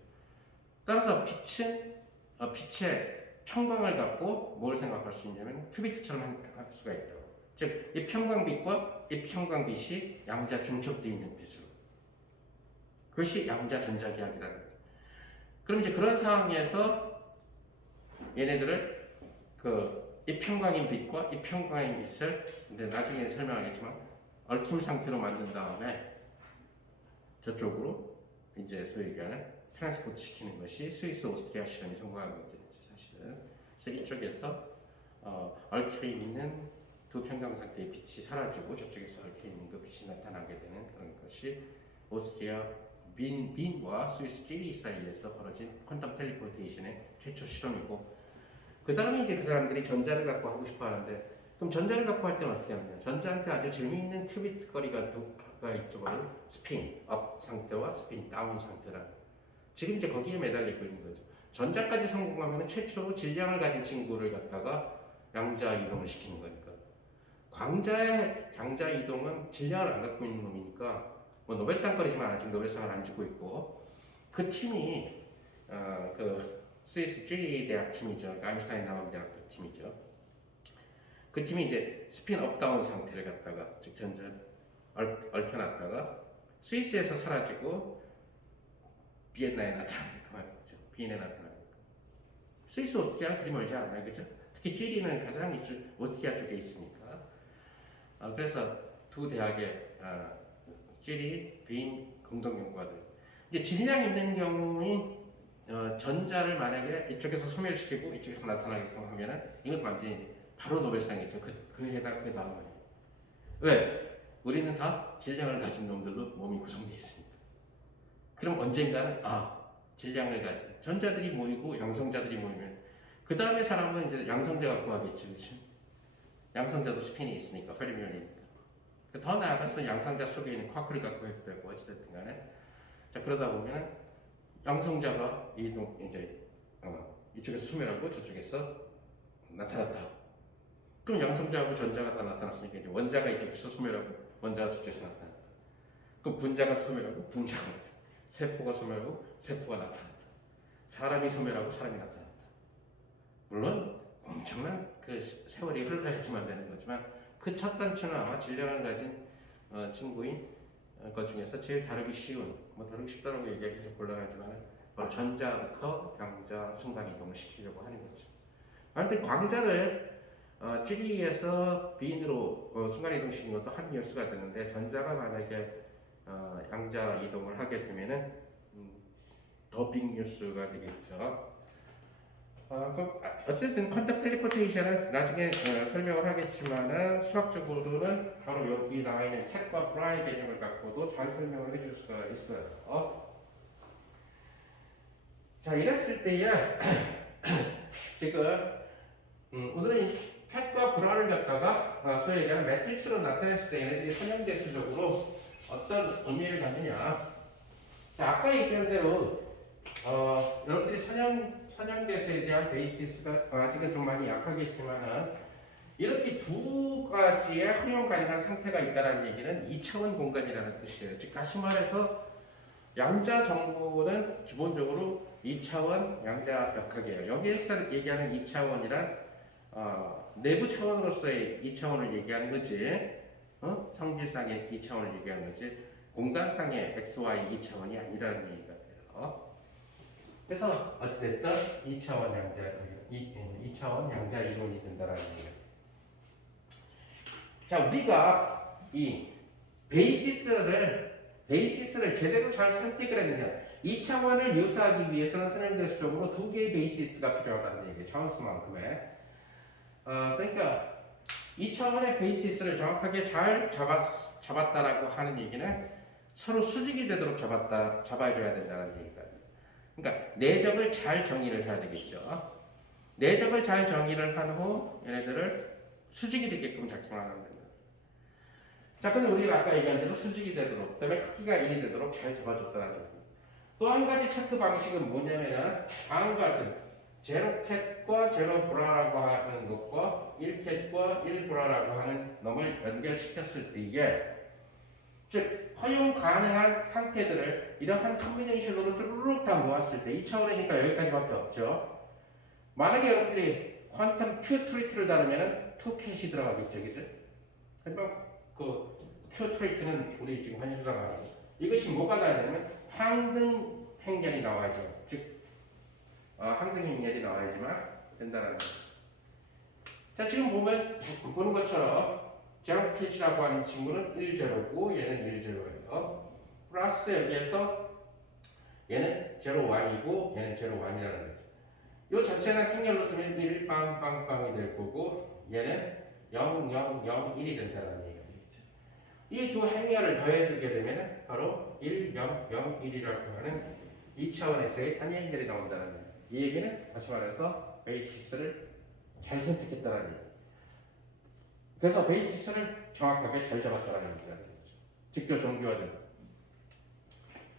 따라서 빛은 빛의 편광을 갖고 뭘 생각할 수 있냐면 큐비트처럼 할 수가 있다고. 즉, 이 편광빛과 이 편광빛이 양자 중첩되어 있는 빛으로. 그것이 양자 전자기학이라는 거예요. 그럼 이제 그런 상황에서 얘네들을 이 편광인 빛과 이 편광인 빛을 근데 나중에 설명하겠지만 얽힘 상태로 만든 다음에 저쪽으로 이제 소위 얘기하는 트랜스포트 시키는 것이 스위스 오스트리아 실험이 성공한 거죠. 사실은. 그래서 이쪽에서 얽혀 있는 두 편광 상태의 빛이 사라지고 저쪽에서 얽혀 있는 그 빛이 나타나게 되는 그런 것이 오스트리아 빈과 스위스 찌리 사이에서 벌어진 퀀텀 텔레포테이션의 최초 실험이고 그 다음에 이제 그 사람들이 전자를 갖고 하고 싶어 하는데 그럼 전자를 갖고 할 때는 어떻게 하느냐? 전자한테 아주 재미있는 큐비트 거리가 있죠. 스핀 업 상태와 스핀 다운 상태라는. 지금 이제 거기에 매달리고 있는 거죠. 전자까지 성공하면 최초로 질량을 가진 친구를 갖다가 양자 이동을 시키는 거니까. 광자의 양자 이동은 질량을 안 갖고 있는 놈이니까 뭐 노벨상거리지만 아직 노벨상을 안 주고 있고 그 팀이 스위스 쥐리 대학 팀이죠. 아인슈타인 나온 대학 팀이죠. 그 팀이 이제 스핀 업다운 상태를 갖다가 즉 전자 얽혀놨다가 스위스에서 사라지고 비엔나에 나타나니까 말이죠. 비엔나에 나타나니까. 스위스 오스트리아는 그리 멀지 않아요. 그죠? 특히 쥐리는 가장 이쪽 오스트리아 쪽에 있으니까. 그래서 두 대학의 쥐리, 빈 공동연구가들. 이제 질량 있는 경우인 전자를 만약에 이쪽에서 소멸시키고 이쪽에서 나타나게끔 하면은 이건 완전히 바로 노벨상이죠. 그 해당 그 다음에. 왜? 우리는 다 질량을 가진 놈들로 몸이 구성되어 있습니다. 그럼 언젠가는 질량을 가진 전자들이 모이고 양성자들이 모이면 그 다음에 사람은 이제 양성자가 구하겠지, 그렇지? 양성자도 스핀이 있으니까 페르미온이니까. 더 나아가서 양성자 속에 있는 쿼크를 갖고 해도 되고 어찌됐든 간에 자 그러다 보면은 양성자가 이쪽에서 소멸하고 저쪽에서 나타났다. 그럼 양성자하고 전자가 다 나타났으니까 이제 원자가 이쪽에서 소멸하고 원자가 저쪽에서 나타났다. 그럼 분자가 소멸하고 분자가 나타났다. 세포가 소멸하고 세포가 나타났다. 사람이 소멸하고 사람이 나타났다. 물론 엄청난 그 세월이 흘러야지만 되는 거지만 그 첫 단추는 아마 질량을 가진 친구인 것 중에서 제일 다루기 쉬운, 다루기 쉽다라고 얘기하기 좀 곤란하지만 바로 전자부터 양자 순간 이동을 시키려고 하는 거죠. 아무튼 광자를 찌리에서 비인으로 순간 이동시킨 것도 한 뉴스가 되는데 전자가 만약에 양자 이동을 하게 되면은 더 빅 뉴스가 되겠죠. 어쨌든 컨택 텔레포테이션은 나중에 설명을 하겠지만은 수학적으로는 바로 여기 나와 있는 캣과 브라이 개념을 갖고도 잘 설명을 해줄 수가 있어요. 자 이랬을 때야 지금 오늘은 캣과 브라를 갖다가 소위 얘기하는 매트릭스로 나타냈을 때 얘네들이 선형대수적으로 어떤 의미를 갖느냐. 자 아까 얘기한 대로 여러분들이 선형대수에 대한 베이시스가 아직은 좀 많이 약하겠지만은 이렇게 두 가지의 활용 가능한 상태가 있다는 얘기는 2차원 공간이라는 뜻이에요. 즉 다시 말해서 양자 정보는 기본적으로 2차원 양자 벽학이에요. 여기에서 얘기하는 2차원이란 내부 차원으로서의 2차원을 얘기하는 거지, 성질상의 2차원을 얘기하는 거지 공간상의 XY 2차원이 아니라는 얘기가 돼요. 그래서 어찌됐든 2차원 양자 이론이 된다라는 얘기예요. 자, 우리가 이 베이시스를 제대로 잘 선택을 했느냐. 2차원을 묘사하기 위해서는 선형대수적으로 두 개의 베이시스가 필요하다는 얘기예요. 차원수만큼의. 그러니까 2차원의 베이시스를 정확하게 잘 잡았다라고 하는 얘기는 서로 수직이 되도록 잡아줘야 된다는 얘기가. 그러니까 내적을 잘 정의를 해야 되겠죠. 내적을 잘 정의를 한 후 얘네들을 수직이 되게끔 작동하면 된다. 자, 근데 우리가 아까 얘기한 대로 수직이 되도록, 그다음에 크기가 1이 되도록 잘 잡아줬다는 거예요. 또 한 가지 체크 방식은 뭐냐면은 다음과 같은 제로캣과 제로브라라고 하는 것과 1캣과 1브라라고 하는 놈을 연결시켰을 때에 즉 허용 가능한 상태들을 이러한 컨비네이션으로 쭈루룩 다 모았을 때 2차원이니까 여기까지밖에 없죠. 만약에 여러분들이 퀀텀 Q 트리트를 다루면 2캣이 들어가겠죠, 그죠? 하지만 그 Q 트리트는 우리 지금 관심사가 아니고 이것이 뭐가 나냐면 항등 행렬이 나와야죠. 즉 항등 행렬이 나와야지만 된다는 거죠. 자, 지금 보는 것처럼 제로캣이라고 하는 친구는 1제로고 얘는 1제로예요. 플러스 여기에서 얘는 제로 1이고 얘는 제로 1이라는 거죠. 이 자체는 행렬로 쓰면 1 빵빵빵이 될 거고 얘는 0 0 0 1이 된다는 얘기가 되겠죠. 이 두 행렬을 더해주게 되면 바로 1 0 0 1이라고 하는 2차원에서의 단위 행렬이 나온다는 거예요. 이 얘기는 다시 말해서 베이시스를 잘 선택했다는 얘기예요. 그래서 베이시스를 정확하게 잘 잡았다는 얘기가 되겠죠. 직교 정교화된.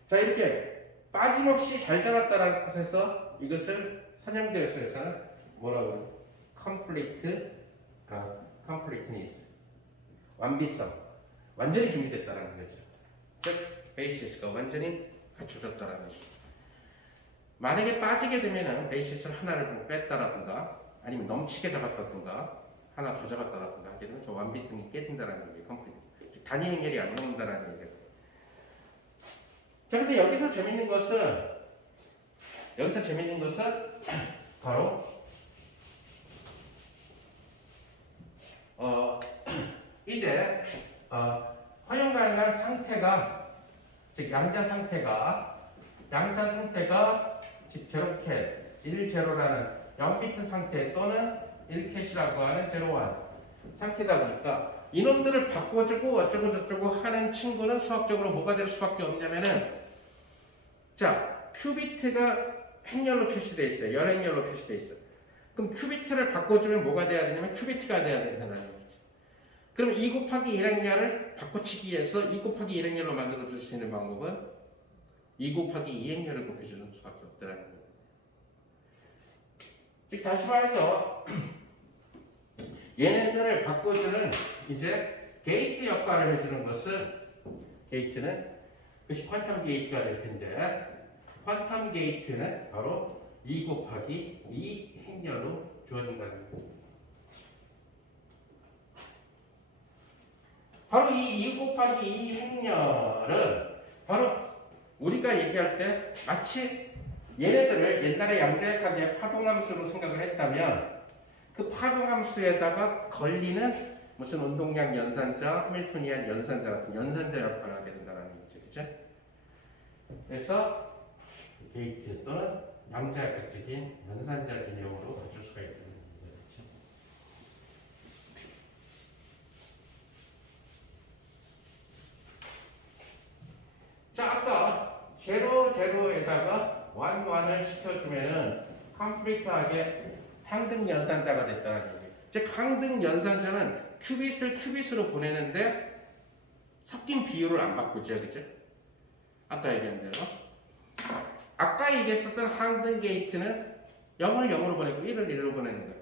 자, 이렇게 빠짐없이 잘 잡았다는 뜻에서 이것을 선형대수에서는 뭐라고 해요? completeness, 완비성, 완전히 준비됐다는 거죠. 즉 베이시스가 완전히 갖춰졌다는 거죠. 만약에 빠지게 되면은 베이시스를 하나를 뺐다라든가 아니면 넘치게 잡았다든가 하나 더 잡았다라든가 하게 되면 저 완비성이 깨진다는 얘기예요. 컴플리트. 즉 단위 행렬이 안 나온다는 얘기예요. 자, 근데 여기서 재밌는 것은 바로 이제 허용 가능한 상태가, 즉 양자 상태가 즉 제로캣 1제로라는 0비트 상태 또는 1캣이라고 하는 제로 1 상태다 보니까 인원들을 바꿔주고 어쩌고 저쩌고 하는 친구는 수학적으로 뭐가 될 수밖에 없냐면은 자 큐비트가 행렬로 표시되어 있어요. 열행렬로 표시되어 있어요. 그럼 큐비트를 바꿔주면 뭐가 돼야 되냐면 큐비트가 돼야 된다는 거죠. 그럼 2 곱하기 1행렬을 바꿔치기 위해서 2 곱하기 1행렬로 만들어줄 수 있는 방법은 2 곱하기 2행렬을 곱해주는 수밖에 없다는 거예요. 즉 다시 말해서 얘네들을 바꿔주는 이제 게이트 역할을 해주는 것은 게이트는 그것이 퀀텀 게이트가 될 텐데 퀀텀 게이트는 바로 2 곱하기 2 행렬로 주어진다는 거예요. 바로 이 2 곱하기 2 행렬은 바로 우리가 얘기할 때 마치 얘네들을 옛날에 양자역학의 파동함수로 생각을 했다면 그 파동함수에다가 걸리는 무슨 운동량 연산자, 해밀토니안 연산자 같은 연산자 역할을 하게 된다는 얘기죠. 그죠? 그래서 게이트 또는 양자역학적인 연산자 개념으로 바꿀 수가 있다는 얘기죠. 자, 아까 제로에다가 1을 시켜주면은 컴플리트하게 항등 연산자가 됐다는 얘기예요. 즉 항등 연산자는 큐빗으로 보내는데 섞인 비율을 안 바꾸죠, 그죠? 아까 얘기한 대로. 아까 얘기했었던 항등 게이트는 0을 0으로 보내고 1을 1로 보내는 거예요.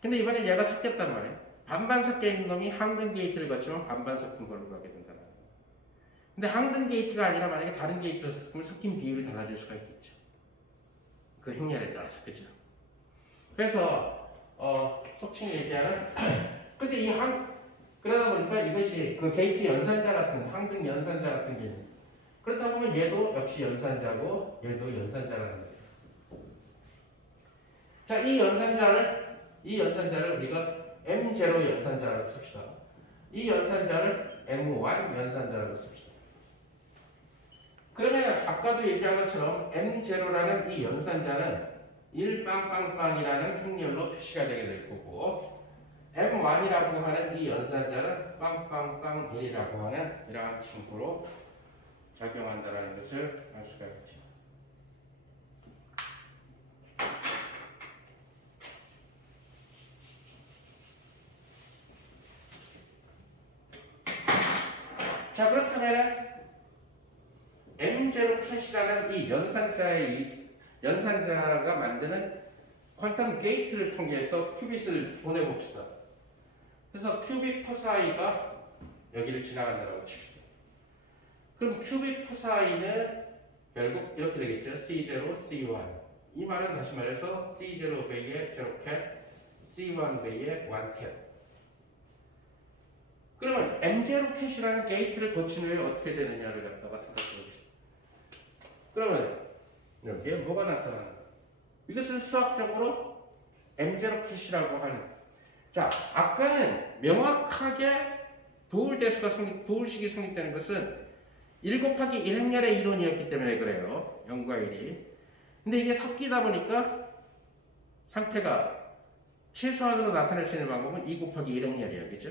근데 이번에 얘가 섞였단 말이에요. 반반 섞여 있는 놈이 항등 게이트를 거치면 반반 섞인 걸로 가게 된다는 거예요. 근데 항등 게이트가 아니라 만약에 다른 게이트로 섞으면 섞인 비율이 달라질 수가 있겠죠. 그 행렬에 따라서, 그죠? 그래서 속칭 얘기하는 근데 그러다 보니까 이것이 그 게이트 연산자 같은 항등 연산자 같은 개념. 그렇다 보면 얘도 역시 연산자고 얘도 연산자라는 거예요. 자, 이 연산자를 우리가 M0 연산자라고 씁시다. 이 연산자를 M1 연산자라고 씁시다. 그러면 아까도 얘기한 것처럼 M0라는 이 연산자는 1빵빵빵이라는 행렬로 표시가 되게 될 거고 M1이라고 하는 이 연산자는 빵빵빵1이라고 하는 이러한 친구로 작용한다는 것을 알 수가 있죠. 자, 그렇다면 M0 캣이라는 이 연산자가 만드는 퀀텀 게이트를 통해서 큐빗을 보내봅시다. 그래서 큐빗 푸사이가 여기를 지나간다고 칩시다. 그럼 큐빗 푸사이는 결국 이렇게 되겠죠. C0, C1. 이 말은 다시 말해서 C0 배의 0캣, C1 배의 1캣. 그러면 M0 캣이라는 게이트를 거친 후에 어떻게 되느냐를 갖다가 생각해 봅시다. 그러면 여기에 뭐가 나타나는 거야? 이것을 수학적으로 M0 캣이라고 하는. 자, 아까는 명확하게 도울식이 성립되는 것은 1 곱하기 1 행렬의 이론이었기 때문에 그래요. 0과 1이. 근데 이게 섞이다 보니까 상태가 최소한으로 나타낼 수 있는 방법은 2 곱하기 1 행렬이야. 그죠?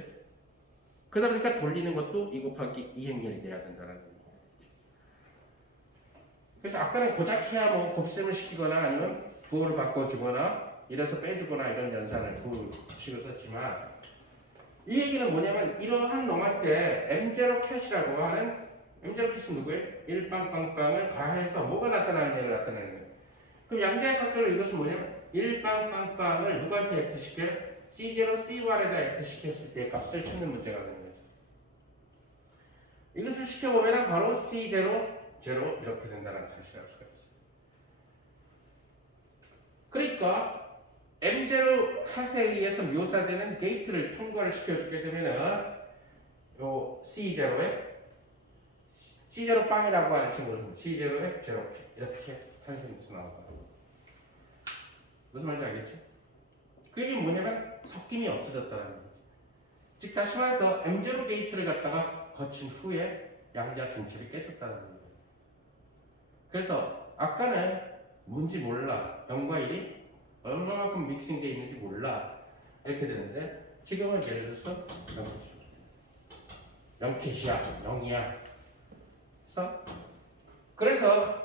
그러다 보니까 돌리는 것도 2 곱하기 2 행렬이 돼야 된다는 얘기죠. 그래서 아까는 고작 해야 뭐 곱셈을 시키거나 아니면 부호를 바꿔주거나 이래서 빼주거나 이런 연산을 도식을 썼지만 이 얘기는 뭐냐면 이러한 놈한테 M0 캣이라고 하는 M0 캣은 누구예요? 1빵빵빵을 가해서 뭐가 나타나느냐를 나타내는 거예요. 그럼 양자역학적으로 이것은 뭐냐면 1빵빵빵을 누구한테 액트시켜요? C0, C1에다 액트시켰을 때 값을 찾는 문제가 되는 거죠. 이것을 시켜보면 바로 C0, 0 이렇게 된다는 사실을 알 수가 있어요. 그러니까 M0 컷에 의해서 묘사되는 게이트를 통과를 시켜주게 되면은 요 C0 빵이라고 하는 친구는 C0에 0 이렇게 탄생해서 나옵니다. 무슨 말인지 알겠죠? 그 얘기는 뭐냐면 섞임이 없어졌다는 거죠. 즉 다시 말해서 M0 게이트를 갖다가 거친 후에 양자 중첩이 깨졌다는 거예요. 그래서 아까는 뭔지 몰라. 0과 1이 얼마만큼 믹싱되어 있는지 몰라. 이렇게 되는데 지금은 예를 들어서 이런 거죠. 0캣이야, 0이야. 그래서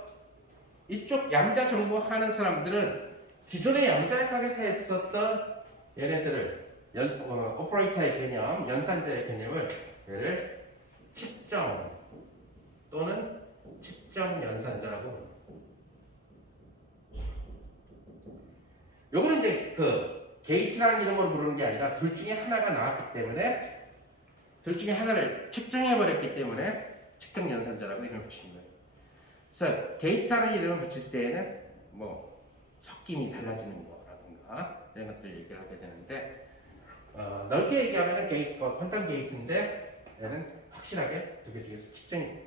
이쪽 양자 정보하는 사람들은 기존의 양자역학에서 했었던 얘네들을 오퍼레이터의 개념, 연산자의 개념을 얘를 측정 또는 측정 연산자라고 합니다. 요거는 이제 그 게이트라는 이름으로 부르는 게 아니라 둘 중에 하나가 나왔기 때문에 둘 중에 하나를 측정해 버렸기 때문에 측정 연산자라고 이름을 붙인 거예요. 그래서 게이트라는 이름을 붙일 때에는 뭐 섞임이 달라지는 거라든가 이런 것들을 얘기를 하게 되는데 넓게 얘기하면 퀀텀 게이트인데 얘는 확실하게 두 개 중에서 측정이 돼요.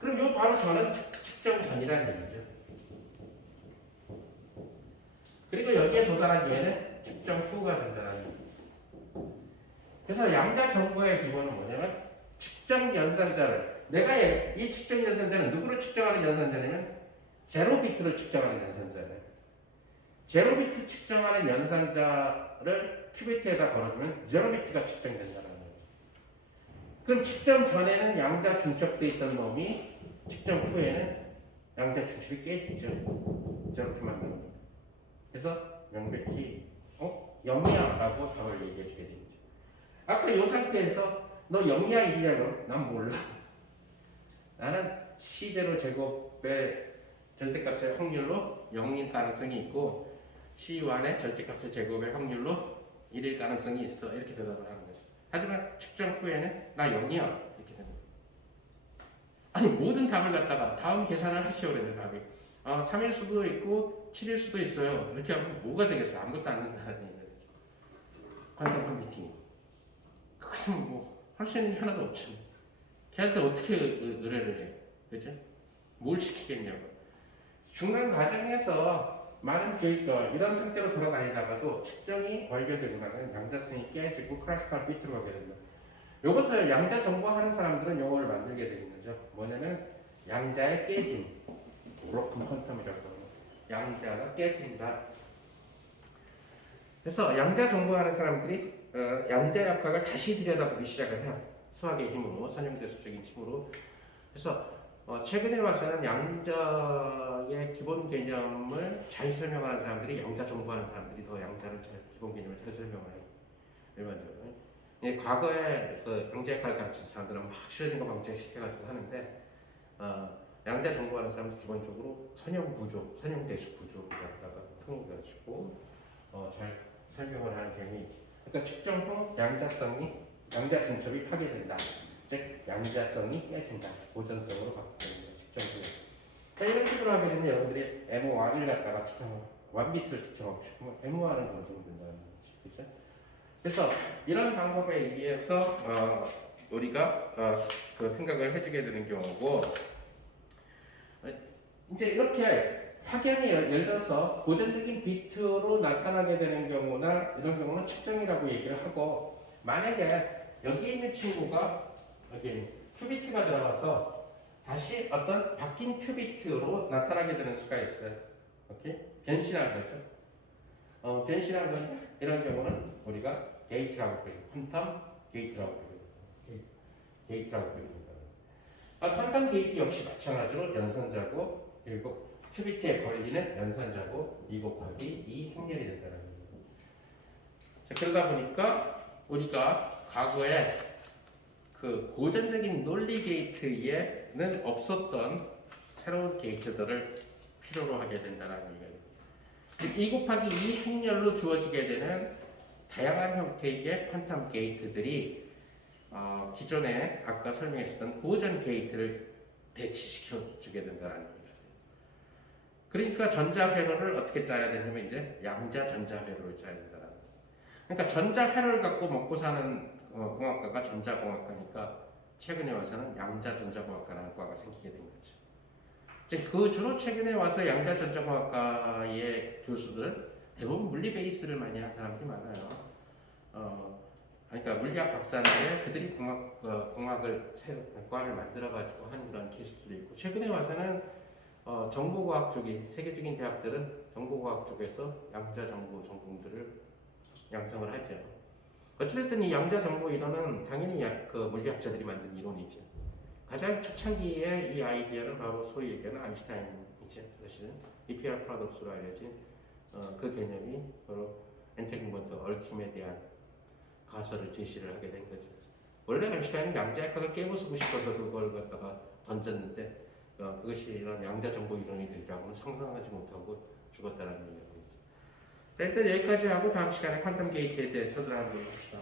그럼 요 바로 저는 측정 전이라는 얘기죠. 그리고 여기에 도달하기에는 측정 후가 된다는 얘기죠. 그래서 양자 정보의 기본은 뭐냐면 측정 연산자를 내가 이 측정 연산자는 누구를 측정하는 연산자냐면 제로 비트를 측정하는 연산자예요. 제로 비트 측정하는 연산자를 큐비트에다 걸어주면 제로 비트가 측정된다는 거죠. 그럼 측정 전에는 양자 중첩돼 있던 놈이 측정 후에는 양자 중첩이 깨지죠. 제로 큐만 나오니까. 그래서 명백히 0이야 라고 답을 얘기해 주게 되죠. 아까 이 상태에서 너 0이야 1이야 난 몰라. 나는 C0 제곱의 절대값의 확률로 0인 가능성이 있고 C1의 절대값의 제곱의 확률로 1일 가능성이 있어. 이렇게 대답을 하는 거죠. 하지만 측정 후에는 나 0이야 이렇게 됩니다. 아니 모든 답을 갖다가 다음 계산을 하시오 그랬는데 답이 3일 수도 있고 7일 수도 있어요. 이렇게 하면 뭐가 되겠어? 아무것도 안 된다는 얘기죠. 퀀텀 컴퓨팅. 그럼 뭐 할 수 있는 게 하나도 없죠. 걔한테 어떻게 의뢰를 해? 그죠? 뭘 시키겠냐고. 중간 과정에서 많은 계획과 이런 상태로 돌아다니다가도 측정이 완료되고 나면 양자성이 깨지고 클래시컬 비트로 가게 됩니다. 이것을 양자 정보하는 사람들은 용어를 만들게 되는 거죠. 뭐냐면 양자의 깨짐, 브로큰 퀀텀이라고 합니다. 양자가 깨진다. 그래서 양자 정보하는 사람들이 양자 역학을 다시 들여다보기 시작을 해요. 수학의 힘으로, 선형대수적인 힘으로. 그래서 최근에 와서는 양자의 기본 개념을 잘 설명하는 사람들이 양자 정보하는 사람들이 더 양자를 기본 개념을 잘 설명을 해요. 일반적으로. 과거에 그 양자역학을 가르친 사람들은 막 슈레딩거 방정시켜가지고 하는데 양자 정보하는 사람은 기본적으로 선형 구조, 선형대수 구조를 갖다가 통해가지고 잘 설명을 하는 경향이 있죠. 그러니까 측정 후 양자 중첩이 파괴된다. 즉 양자성이 깨진다. 고전성으로 바뀌는 측정 후. 그러니까 이런 식으로 하게 되면 여러분들이 M1을 갖다가 원비트를 측정하고 싶으면 M1을 넣어주면 된다는 거지. 그렇죠? 그래서 이런 방법에 의해서 우리가 그 생각을 해주게 되는 경우고 이제 이렇게 확연히 예를 들어서 고전적인 비트로 나타나게 되는 경우나 이런 경우는 측정이라고 얘기를 하고 만약에 여기 있는 친구가 여기 큐비트가 들어가서 다시 어떤 바뀐 큐비트로 나타나게 되는 수가 있어요. 오케이? 변신한 거죠. 변신한 건데 이런 경우는 우리가 게이트라고 부릅니다. 퀀텀 게이트라고 부릅니다. 게이트라고 부릅니다. 퀀텀 게이트 역시 마찬가지로 연산자고 그리고 큐비트에 걸리는 연산자고 2 곱하기 2 행렬이 된다는 거예요. 자, 그러다 보니까 우리가 과거에 그 고전적인 논리 게이트에는 없었던 새로운 게이트들을 필요로 하게 된다는 얘기예요. 2 곱하기 2 행렬로 주어지게 되는 다양한 형태의 퀀텀 게이트들이 기존에 아까 설명했었던 고전 게이트를 대치시켜 주게 된다는 얘기예요. 그러니까 전자회로를 어떻게 짜야 되냐면 이제 양자 전자회로를 짜야 된다는 거예요. 그러니까 전자회로를 갖고 먹고 사는 공학과가 전자공학과니까 최근에 와서는 양자전자공학과라는 과가 생기게 된 거죠. 즉 그 주로 최근에 와서 양자전자공학과의 교수들은 대부분 물리 베이스를 많이 한 사람들이 많아요. 그러니까 물리학 박사인데 그들이 공학을 과를 만들어가지고 하는 그런 케이스들도 있고 최근에 와서는 정보과학 쪽이 세계적인 대학들은 정보과학 쪽에서 양자정보 전공들을 양성을 하죠. 어쨌든 이 양자 정보 이론은 당연히 그 물리학자들이 만든 이론이죠. 가장 초창기에 이 아이디어는 바로 소위 얘기하는 아인슈타인이죠. 사실은 EPR 파라독스로 알려진 그 개념이 바로 엔테그먼트 얽힘에 대한 가설을 제시를 하게 된 거죠. 원래 아인슈타인은 양자역학을 깨부수고 싶어서 그걸 갖다가 던졌는데 그것이 이런 양자 정보 이론이 되리라고는 상상하지 못하고 죽었다는 얘기입니다. 일단 여기까지 하고 다음 시간에 퀀텀 게이트에 대해서 더 한번 봅시다.